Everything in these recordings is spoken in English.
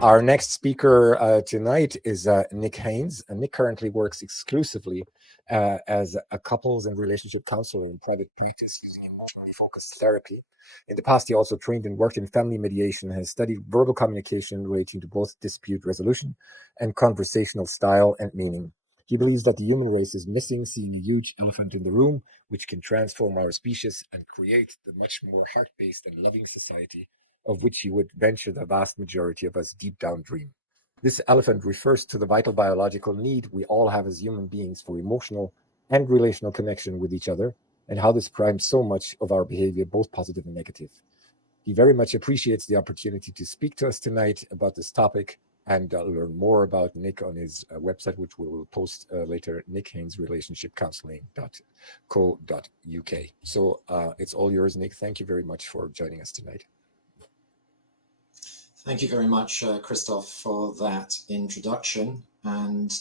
Our next speaker tonight is Nick Haynes. Nick currently works exclusively as a couples and relationship counselor in private practice using emotionally focused therapy. In the past, he also trained and worked in family mediation, has studied verbal communication relating to both dispute resolution and conversational style and meaning. He believes that the human race is missing seeing a huge elephant in the room, which can transform our species and create the much more heart-based and loving society of which he would venture the vast majority of us deep down dream. This elephant refers to the vital biological need we all have as human beings for emotional and relational connection with each other, and how this primes so much of our behavior, both positive and negative. He very much appreciates the opportunity to speak to us tonight about this topic and learn more about Nick on his website, which we will post later, nickhainesrelationshipcounseling.co.uk. So it's all yours, Nick. Thank you very much for joining us tonight. Thank you very much, Christoph, for that introduction. And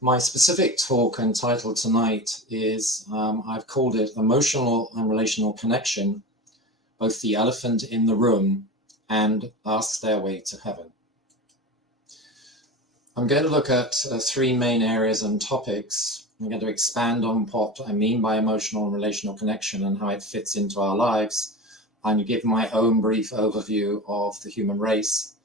my specific talk and title tonight is, I've called it Emotional and Relational Connection, both the elephant in the room and our stairway to heaven. I'm going to look at three main areas and topics. I'm going to expand on what I mean by emotional and relational connection and how it fits into our lives. I'm going to give my own brief overview of the human race.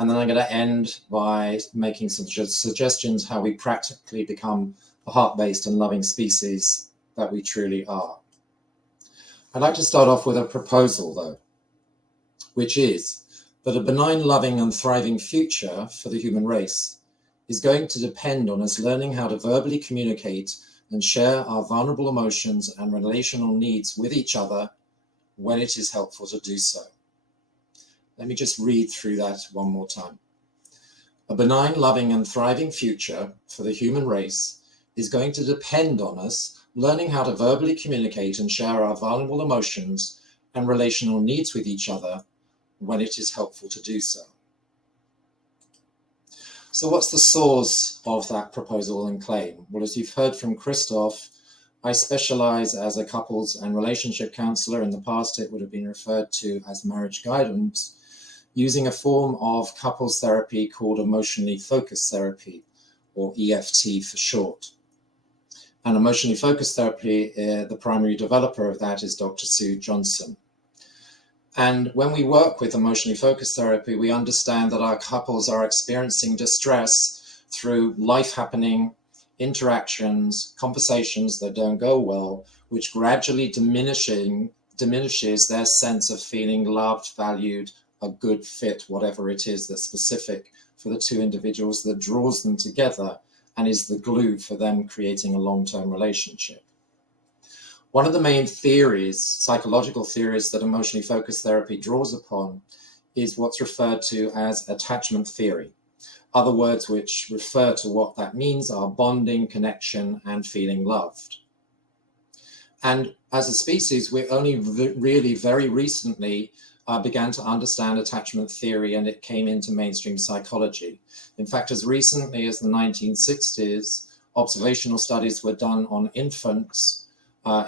And then I'm going to end by making some suggestions how we practically become the heart-based and loving species that we truly are. I'd like to start off with a proposal, though, which is that a benign, loving, and thriving future for the human race is going to depend on us learning how to verbally communicate and share our vulnerable emotions and relational needs with each other when it is helpful to do so. Let me just read through that one more time. A benign, loving, and thriving future for the human race is going to depend on us learning how to verbally communicate and share our vulnerable emotions and relational needs with each other when it is helpful to do so. So what's the source of that proposal and claim? Well, as you've heard from Christoph, I specialize as a couples and relationship counselor. In the past, it would have been referred to as marriage guidance, using a form of couples therapy called emotionally focused therapy, or EFT for short. And emotionally focused therapy, the primary developer of that is Dr. Sue Johnson. And when we work with emotionally focused therapy, we understand that our couples are experiencing distress through life happening, interactions, conversations that don't go well, which gradually diminishes their sense of feeling loved, valued, a good fit, whatever it is that's specific for the two individuals that draws them together and is the glue for them creating a long-term relationship. One of the main theories, psychological theories, that emotionally focused therapy draws upon is what's referred to as attachment theory. Other words which refer to what that means are bonding, connection, and feeling loved. And as a species, we only really very recently began to understand attachment theory, and it came into mainstream psychology. In fact, as recently as the 1960s, observational studies were done on infants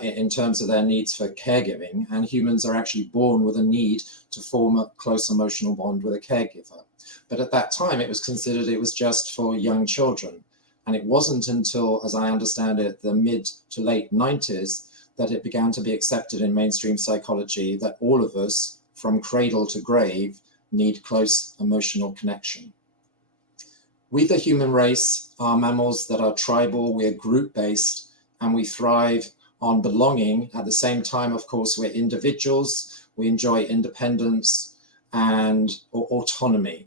in terms of their needs for caregiving, and humans are actually born with a need to form a close emotional bond with a caregiver. But at that time, it was considered it was just for young children. And it wasn't until, as I understand it, the mid to late 90s that it began to be accepted in mainstream psychology that all of us, from cradle to grave, need close emotional connection. We, the human race, are mammals that are tribal, we're group-based, and we thrive on belonging. At the same time, of course, we're individuals, we enjoy independence and autonomy.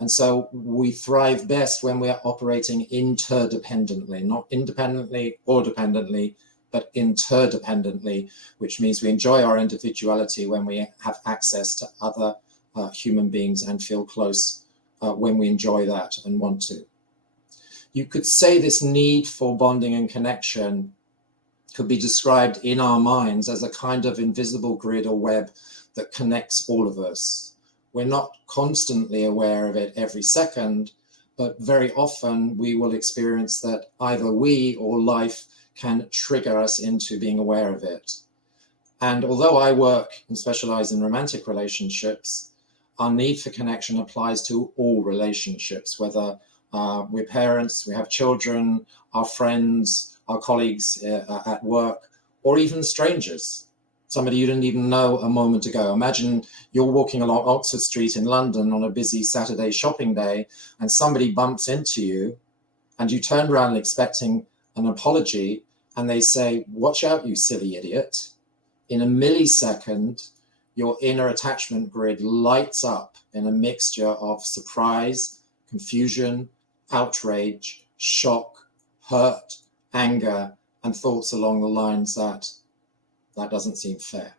And so we thrive best when we are operating interdependently, not independently or dependently, but interdependently, which means we enjoy our individuality when we have access to other human beings and feel close when we enjoy that and want to. You could say this need for bonding and connection could be described in our minds as a kind of invisible grid or web that connects all of us. We're not constantly aware of it every second, but very often we will experience that either we or life can trigger us into being aware of it. And although I work and specialize in romantic relationships, our need for connection applies to all relationships, whether we're parents, we have children, our friends, our colleagues at work, or even strangers, somebody you didn't even know a moment ago. Imagine you're walking along Oxford Street in London on a busy Saturday shopping day, and somebody bumps into you, and you turn around expecting an apology, and they say, "Watch out, you silly idiot." In a millisecond, your inner attachment grid lights up in a mixture of surprise, confusion, outrage, shock, hurt, anger, and thoughts along the lines that doesn't seem fair.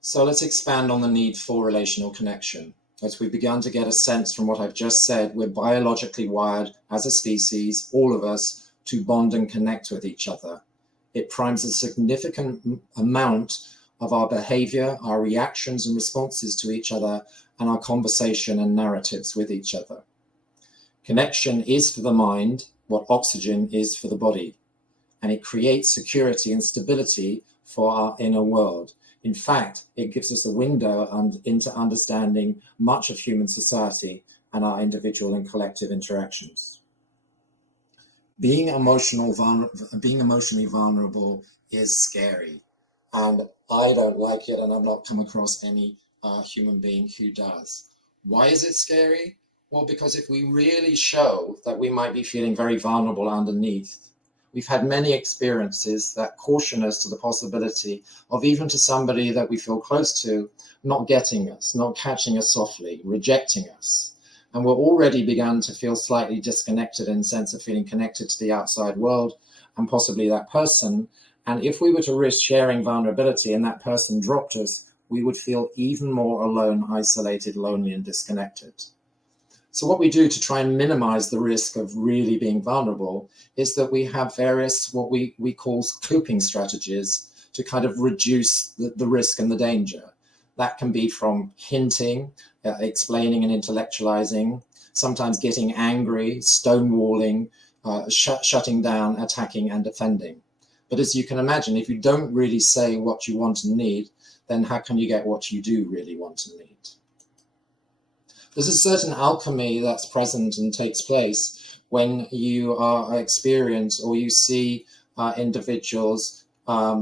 So let's expand on the need for relational connection. As we've begun to get a sense from what I've just said, we're biologically wired as a species, all of us, to bond and connect with each other. It primes a significant amount of our behavior, our reactions and responses to each other, and our conversation and narratives with each other. Connection is for the mind what oxygen is for the body, and it creates security and stability for our inner world. In fact, it gives us a window into understanding much of human society and our individual and collective interactions. Being emotionally vulnerable is scary, and I don't like it, and I've not come across any human being who does. Why is it scary? Well, because if we really show that we might be feeling very vulnerable underneath, we've had many experiences that caution us to the possibility of, even to somebody that we feel close to, not getting us, not catching us softly, rejecting us. And we're already begun to feel slightly disconnected in the sense of feeling connected to the outside world and possibly that person. And if we were to risk sharing vulnerability and that person dropped us, we would feel even more alone, isolated, lonely, and disconnected. So what we do to try and minimize the risk of really being vulnerable is that we have various what we call coping strategies to kind of reduce the risk and the danger. That can be from hinting, explaining and intellectualizing, sometimes getting angry, stonewalling, shutting down, attacking and defending. But as you can imagine, if you don't really say what you want and need, then how can you get what you do really want and need? There's a certain alchemy that's present and takes place when you are experienced or you see individuals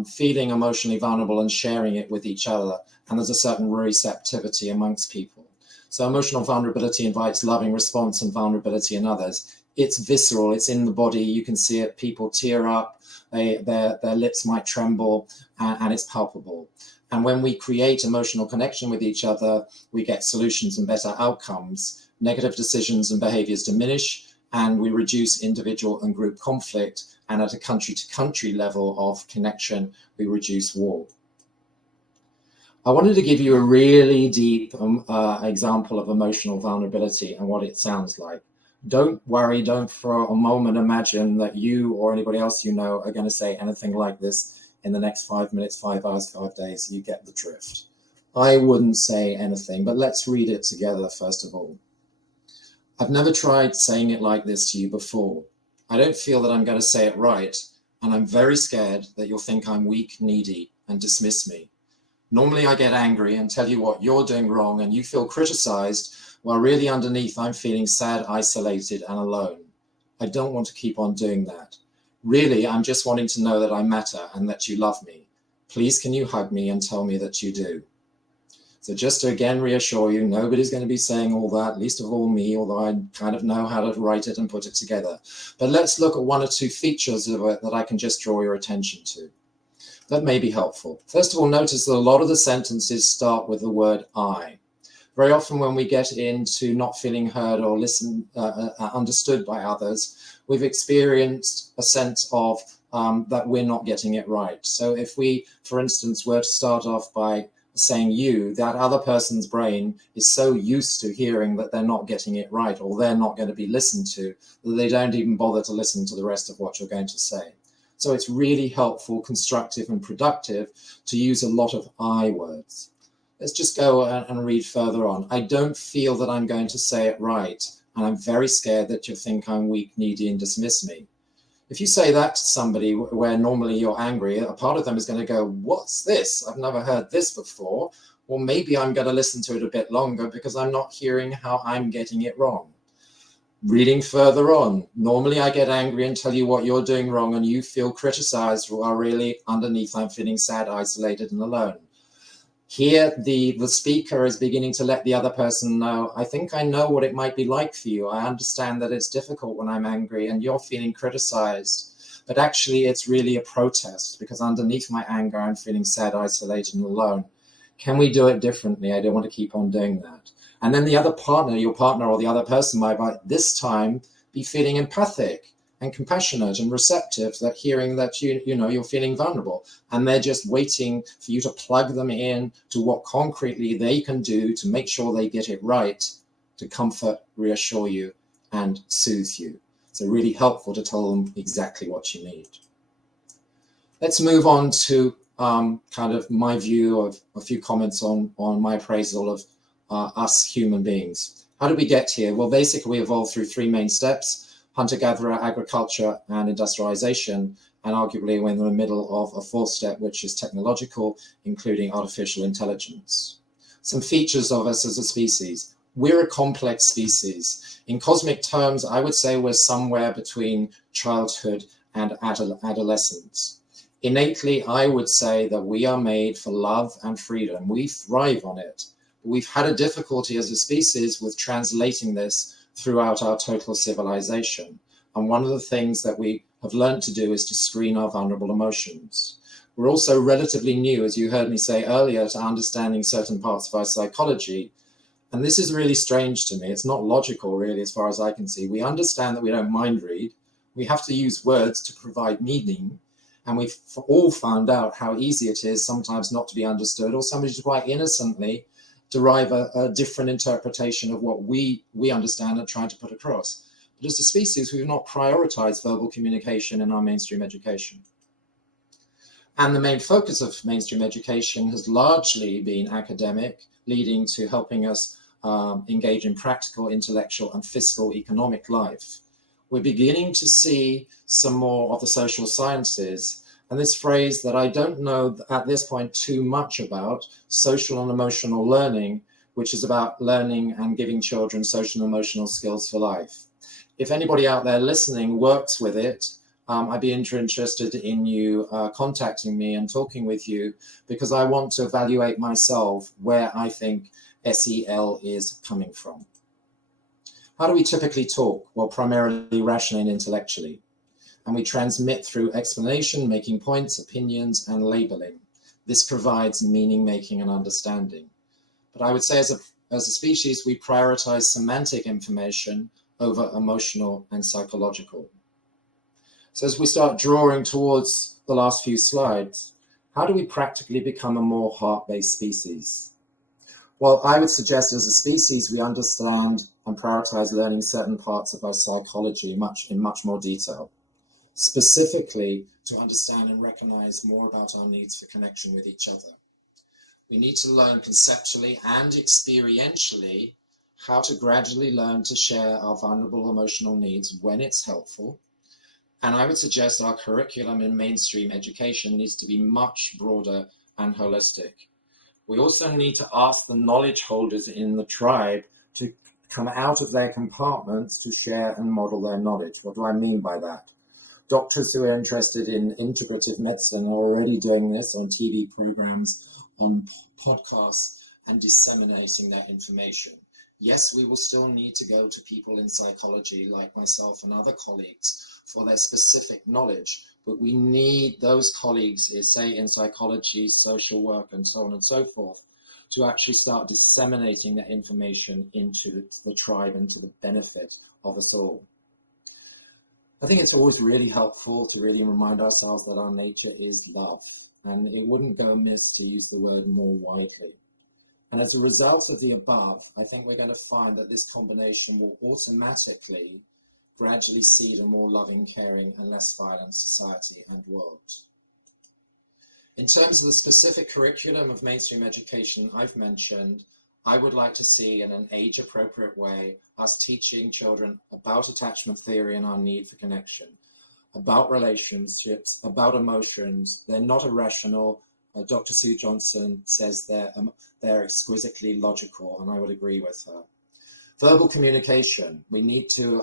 feeling emotionally vulnerable and sharing it with each other. And there's a certain receptivity amongst people. So emotional vulnerability invites loving response and vulnerability in others. It's visceral, it's in the body, you can see it, people tear up, their lips might tremble, and it's palpable. And when we create emotional connection with each other, we get solutions and better outcomes. Negative decisions and behaviors diminish, and we reduce individual and group conflict. And at a country-to-country level of connection, we reduce war. I wanted to give you a really deep example of emotional vulnerability and what it sounds like. Don't worry, don't for a moment imagine that you or anybody else you know are going to say anything like this in the next 5 minutes, 5 hours, 5 days. You get the drift. I wouldn't say anything, but let's read it together first of all. I've never tried saying it like this to you before. I don't feel that I'm going to say it right, and I'm very scared that you'll think I'm weak, needy, and dismiss me. Normally I get angry and tell you what you're doing wrong, and you feel criticized, while really underneath I'm feeling sad, isolated, and alone. I don't want to keep on doing that. Really, I'm just wanting to know that I matter and that you love me. Please, can you hug me and tell me that you do? So just to again reassure you, nobody's going to be saying all that, least of all me, although I kind of know how to write it and put it together. But let's look at one or two features of it that I can just draw your attention to. That may be helpful. First of all, notice that a lot of the sentences start with the word I. Very often when we get into not feeling heard or understood by others, we've experienced a sense of that we're not getting it right. So if we, for instance, were to start off by saying you, that other person's brain is so used to hearing that they're not getting it right or they're not going to be listened to, that they don't even bother to listen to the rest of what you're going to say. So it's really helpful, constructive, and productive to use a lot of I words. Let's just go and read further on. I don't feel that I'm going to say it right, and I'm very scared that you'll think I'm weak, needy, and dismiss me. If you say that to somebody where normally you're angry, a part of them is going to go, what's this? I've never heard this before. Well, maybe I'm going to listen to it a bit longer because I'm not hearing how I'm getting it wrong. Reading further on, normally I get angry and tell you what you're doing wrong and you feel criticized, while really underneath I'm feeling sad, isolated, and alone. Here, the speaker is beginning to let the other person know, I think I know what it might be like for you. I understand that it's difficult when I'm angry and you're feeling criticized, but actually it's really a protest because underneath my anger, I'm feeling sad, isolated, and alone. Can we do it differently? I don't want to keep on doing that. And then the other partner, your partner or the other person might this time be feeling empathic and compassionate and receptive, that hearing that you're feeling vulnerable, and they're just waiting for you to plug them in to what concretely they can do to make sure they get it right, to comfort, reassure you, and soothe you. So really helpful to tell them exactly what you need. Let's move on to kind of my view of a few comments on my appraisal of us human beings. How did we get here? Well, basically we evolved through three main steps: hunter-gatherer, agriculture, and industrialization. And arguably we're in the middle of a fourth step, which is technological, including artificial intelligence. Some features of us as a species. We're a complex species. In cosmic terms, I would say we're somewhere between childhood and adolescence. Innately, I would say that we are made for love and freedom. We thrive on it. But we've had a difficulty as a species with translating this throughout our total civilization. And one of the things that we have learned to do is to screen our vulnerable emotions. We're also relatively new, as you heard me say earlier, to understanding certain parts of our psychology. And this is really strange to me. It's not logical, really, as far as I can see. We understand that we don't mind read. We have to use words to provide meaning. And we've all found out how easy it is sometimes not to be understood, or somebody to quite innocently derive a different interpretation of what we understand and trying to put across. But as a species, we've not prioritized verbal communication in our mainstream education. And the main focus of mainstream education has largely been academic, leading to helping us engage in practical, intellectual, and fiscal economic life. We're beginning to see some more of the social sciences, and this phrase that I don't know at this point too much about, social and emotional learning, which is about learning and giving children social and emotional skills for life. If anybody out there listening works with it, I'd be interested in you contacting me and talking with you, because I want to evaluate myself where I think SEL is coming from. How do we typically talk? Well, primarily rationally and intellectually. And we transmit through explanation, making points, opinions, and labeling. This provides meaning making and understanding. But I would say as a species, we prioritize semantic information over emotional and psychological. So as we start drawing towards the last few slides, how do we practically become a more heart-based species? Well, I would suggest as a species, we understand and prioritize learning certain parts of our psychology in much more detail, specifically to understand and recognize more about our needs for connection with each other. We need to learn conceptually and experientially how to gradually learn to share our vulnerable emotional needs when it's helpful. And I would suggest our curriculum in mainstream education needs to be much broader and holistic. We also need to ask the knowledge holders in the tribe to come out of their compartments to share and model their knowledge. What do I mean by that? Doctors who are interested in integrative medicine are already doing this on TV programs, on podcasts, and disseminating that information. Yes, we will still need to go to people in psychology like myself and other colleagues for their specific knowledge, but we need those colleagues, say in psychology, social work, and so on and so forth, to actually start disseminating that information into the tribe and to the benefit of us all. I think it's always really helpful to really remind ourselves that our nature is love, and it wouldn't go amiss to use the word more widely. And as a result of the above, I think we're going to find that this combination will automatically gradually seed a more loving, caring, and less violent society and world. In terms of the specific curriculum of mainstream education I've mentioned, I would like to see in an age-appropriate way us teaching children about attachment theory and our need for connection. about relationships, about emotions. They're not irrational. Dr. Sue Johnson says they're exquisitely logical, and I would agree with her. Verbal communication. We need to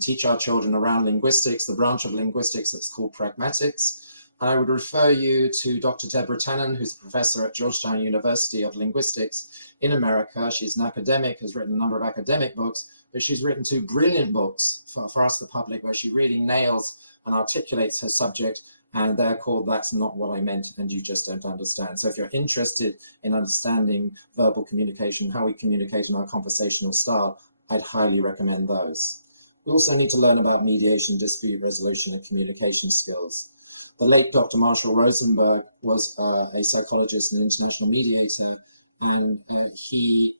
teach our children around linguistics, the branch of linguistics that's called pragmatics. And I would refer you to Dr. Deborah Tannen, who's a professor at Georgetown University of Linguistics in America. She's an academic, has written a number of academic books, but she's written 2 brilliant books for us, the public, where she really nails and articulates her subject, and they're called That's Not What I Meant and You Just Don't Understand. So if you're interested in understanding verbal communication, how we communicate in our conversational style, I'd highly recommend those. We also need to learn about mediation, dispute resolution, and communication skills. The late Dr. Marshall Rosenberg was a psychologist and international mediator, and he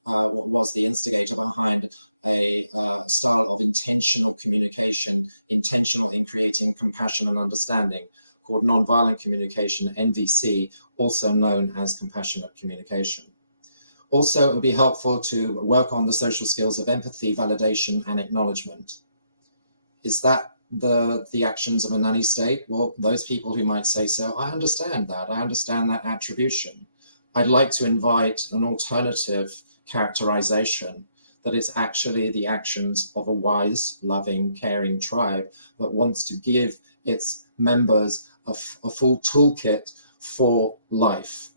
was the instigator behind a style of intentional communication, intentionally creating compassion and understanding, called nonviolent communication, NVC, also known as compassionate communication. Also, it would be helpful to work on the social skills of empathy, validation, and acknowledgement. Is that the actions of a nanny state? Well, those people who might say so, I understand that. I understand that attribution. I'd like to invite an alternative characterization that it's actually the actions of a wise, loving, caring tribe that wants to give its members a full toolkit for life.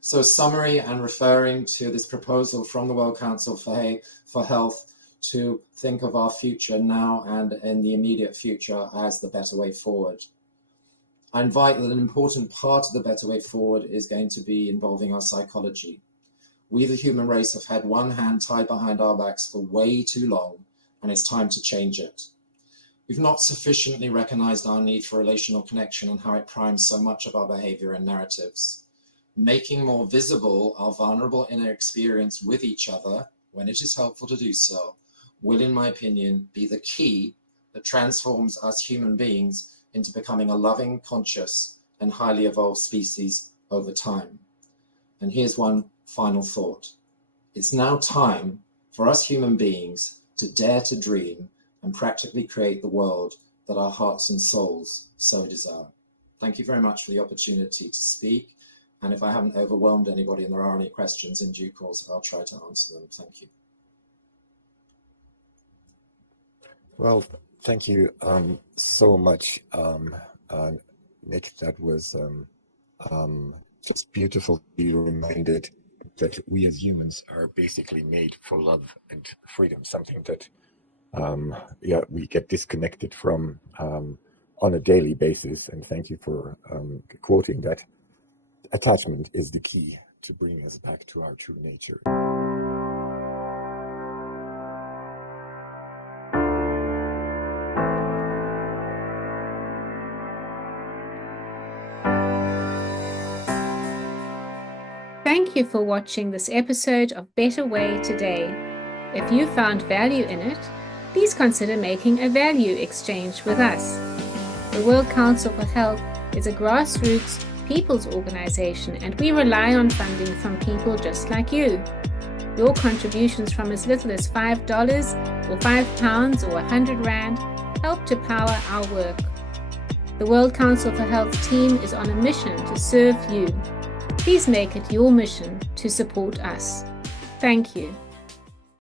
So a summary and referring to this proposal from the World Council for Health to think of our future now and in the immediate future as the better way forward. I invite that an important part of the better way forward is going to be involving our psychology. We, the human race, have had one hand tied behind our backs for way too long, and it's time to change it. We've not sufficiently recognized our need for relational connection and how it primes so much of our behavior and narratives. Making more visible our vulnerable inner experience with each other, when it is helpful to do so, will, in my opinion, be the key that transforms us human beings into becoming a loving, conscious, and highly evolved species over time. And here's one final thought. It's now time for us human beings to dare to dream and practically create the world that our hearts and souls so desire. Thank you very much for the opportunity to speak. And if I haven't overwhelmed anybody and there are any questions in due course, I'll try to answer them. Thank you. Well, thank you so much, Nick. That was just beautiful to be reminded that we as humans are basically made for love and freedom, something that we get disconnected from on a daily basis. And thank you for quoting that. Attachment is the key to bring us back to our true nature. Thank you for watching this episode of Better Way Today. If you found value in it, please consider making a value exchange with us. The World Council for Health is a grassroots people's organization, and we rely on funding from people just like you. Your contributions from as little as $5 or £5 or 100 Rand help to power our work. The World Council for Health team is on a mission to serve you. Please make it your mission to support us. Thank you.